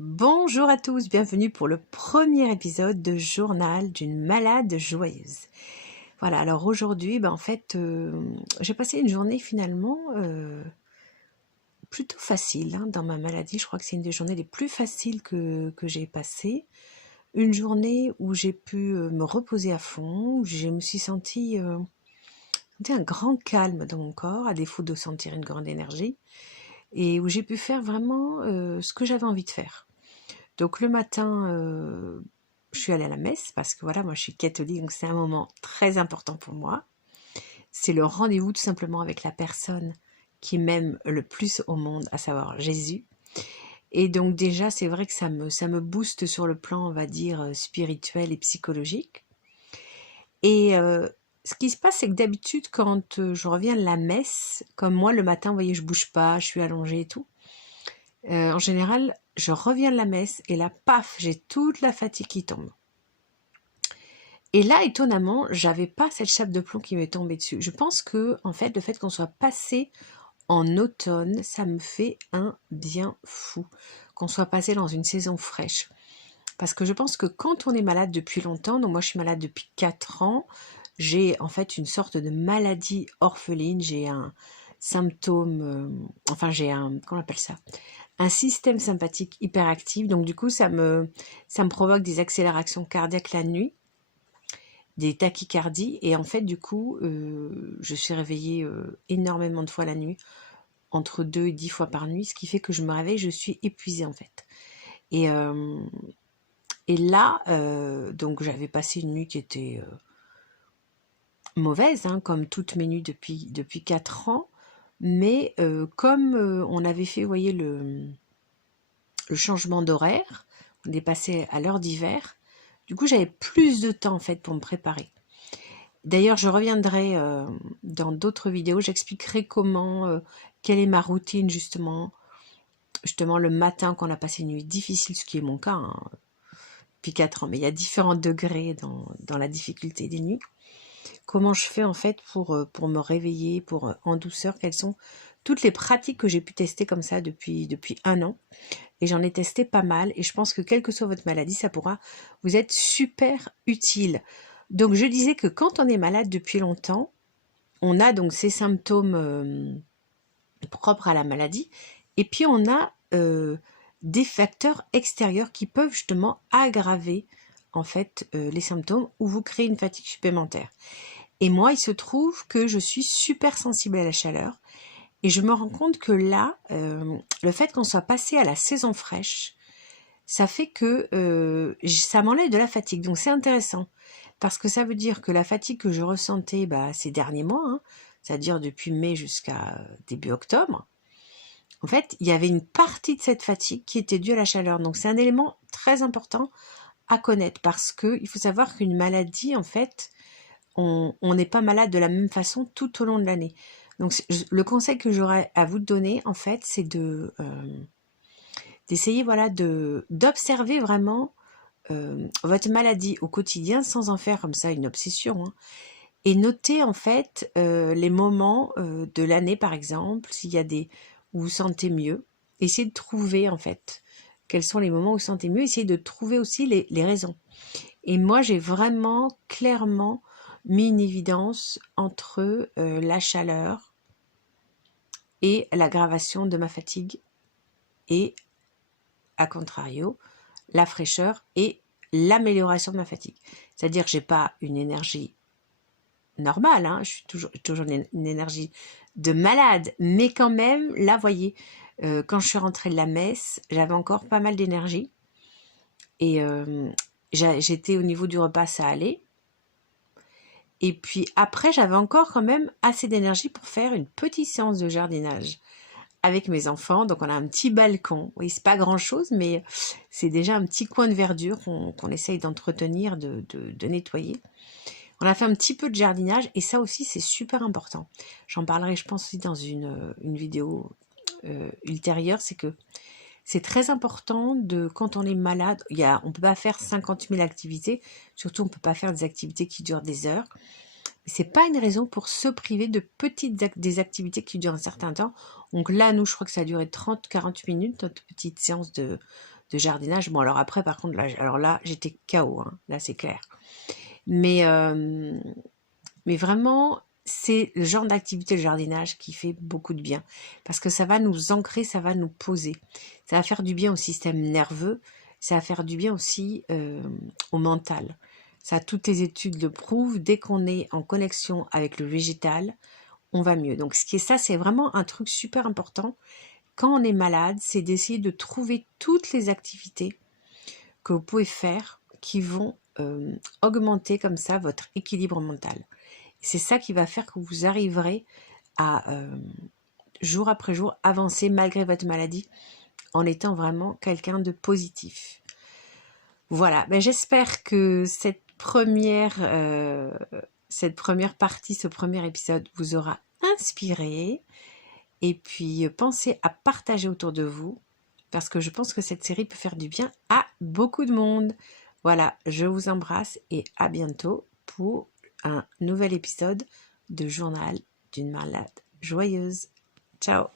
Bonjour à tous, bienvenue pour le premier épisode de Journal d'une malade joyeuse. Voilà, alors aujourd'hui, j'ai passé une journée finalement plutôt facile dans ma maladie. Je crois que c'est une des journées les plus faciles que j'ai passées. Une journée où j'ai pu me reposer à fond, où je me suis sentie un grand calme dans mon corps, à défaut de sentir une grande énergie, et où j'ai pu faire vraiment ce que j'avais envie de faire. Donc le matin, je suis allée à la messe parce que voilà, moi je suis catholique, donc c'est un moment très important pour moi. C'est le rendez-vous tout simplement avec la personne qui m'aime le plus au monde, à savoir Jésus. Et donc déjà, c'est vrai que ça me booste sur le plan, on va dire, spirituel et psychologique. Et ce qui se passe, c'est que d'habitude, quand je reviens de la messe, comme moi le matin, vous voyez, je bouge pas, je suis allongée et tout. En général, je reviens de la messe et là, paf, j'ai toute la fatigue qui tombe. Et là, étonnamment, j'avais pas cette chape de plomb qui m'est tombée dessus. Je pense que, en fait, le fait qu'on soit passé en automne, ça me fait un bien fou. Qu'on soit passé dans une saison fraîche. Parce que je pense que quand on est malade depuis longtemps, donc moi je suis malade depuis 4 ans, j'ai en fait une sorte de maladie orpheline, j'ai un symptôme, j'ai un, comment on appelle ça? Un système sympathique hyperactif, donc du coup ça me provoque des accélérations cardiaques la nuit, des tachycardies, et en fait du coup je suis réveillée énormément de fois la nuit, entre 2 et 10 fois par nuit, ce qui fait que je me réveille, je suis épuisée en fait. Et, euh, et là, donc j'avais passé une nuit qui était mauvaise, comme toutes mes nuits depuis 4 ans, mais comme on avait fait, vous voyez, le changement d'horaire, on est passé à l'heure d'hiver, du coup j'avais plus de temps en fait pour me préparer. D'ailleurs, je reviendrai dans d'autres vidéos, j'expliquerai quelle est ma routine justement le matin quand on a passé une nuit difficile, ce qui est mon cas depuis 4 ans, mais il y a différents degrés dans la difficulté des nuits. Comment je fais en fait pour me réveiller, en douceur, quelles sont toutes les pratiques que j'ai pu tester comme ça depuis 1 an. Et j'en ai testé pas mal, et je pense que quelle que soit votre maladie, ça pourra vous être super utile. Donc je disais que quand on est malade depuis longtemps, on a donc ces symptômes propres à la maladie, et puis on a des facteurs extérieurs qui peuvent justement aggraver en fait les symptômes ou vous créer une fatigue supplémentaire. Et moi, il se trouve que je suis super sensible à la chaleur, et je me rends compte que là, le fait qu'on soit passé à la saison fraîche, ça fait que ça m'enlève de la fatigue. Donc c'est intéressant, parce que ça veut dire que la fatigue que je ressentais ces derniers mois, c'est-à-dire depuis mai jusqu'à début octobre, en fait, il y avait une partie de cette fatigue qui était due à la chaleur. Donc c'est un élément très important à connaître, parce qu'il faut savoir qu'une maladie, en fait, on n'est pas malade de la même façon tout au long de l'année. Donc le conseil que j'aurais à vous donner, en fait, c'est d'essayer d'observer vraiment votre maladie au quotidien sans en faire comme ça une obsession, et noter en fait les moments de l'année, par exemple, s'il y a des où vous sentez mieux. Essayez de trouver en fait quels sont les moments où vous sentez mieux. Essayez de trouver aussi les raisons. Et moi, j'ai vraiment clairement mis une évidence entre la chaleur et l'aggravation de ma fatigue, et, à contrario, la fraîcheur et l'amélioration de ma fatigue. C'est-à-dire que j'ai pas une énergie normale, je suis toujours une énergie de malade, mais quand même, là, voyez, quand je suis rentrée de la messe, j'avais encore pas mal d'énergie, et j'étais au niveau du repas, ça allait. Et puis après, j'avais encore quand même assez d'énergie pour faire une petite séance de jardinage avec mes enfants. Donc on a un petit balcon. Oui, c'est pas grand-chose, mais c'est déjà un petit coin de verdure qu'on essaye d'entretenir, de nettoyer. On a fait un petit peu de jardinage, et ça aussi, c'est super important. J'en parlerai, je pense, aussi dans une vidéo ultérieure. C'est que c'est très important quand on est malade, on peut pas faire 50 000 activités, surtout on peut pas faire des activités qui durent des heures. C'est pas une raison pour se priver de des activités qui durent un certain temps. Donc là, nous, je crois que ça a duré 30-40 minutes, notre petite séance de de jardinage. Bon, alors après, par contre, là, j'étais KO, hein, là, c'est clair. Mais vraiment, c'est le genre d'activité, le jardinage, qui fait beaucoup de bien. Parce que ça va nous ancrer, ça va nous poser. Ça va faire du bien au système nerveux, ça va faire du bien aussi au mental. Ça, toutes les études le prouvent, dès qu'on est en connexion avec le végétal, on va mieux. Donc c'est vraiment un truc super important. Quand on est malade, c'est d'essayer de trouver toutes les activités que vous pouvez faire qui vont augmenter comme ça votre équilibre mental. C'est ça qui va faire que vous arriverez à, jour après jour, avancer malgré votre maladie en étant vraiment quelqu'un de positif. Voilà, ben, j'espère que cette première partie, ce premier épisode vous aura inspiré. Et puis, pensez à partager autour de vous, parce que je pense que cette série peut faire du bien à beaucoup de monde. Voilà, je vous embrasse et à bientôt pour un nouvel épisode de Journal d'une malade joyeuse. Ciao!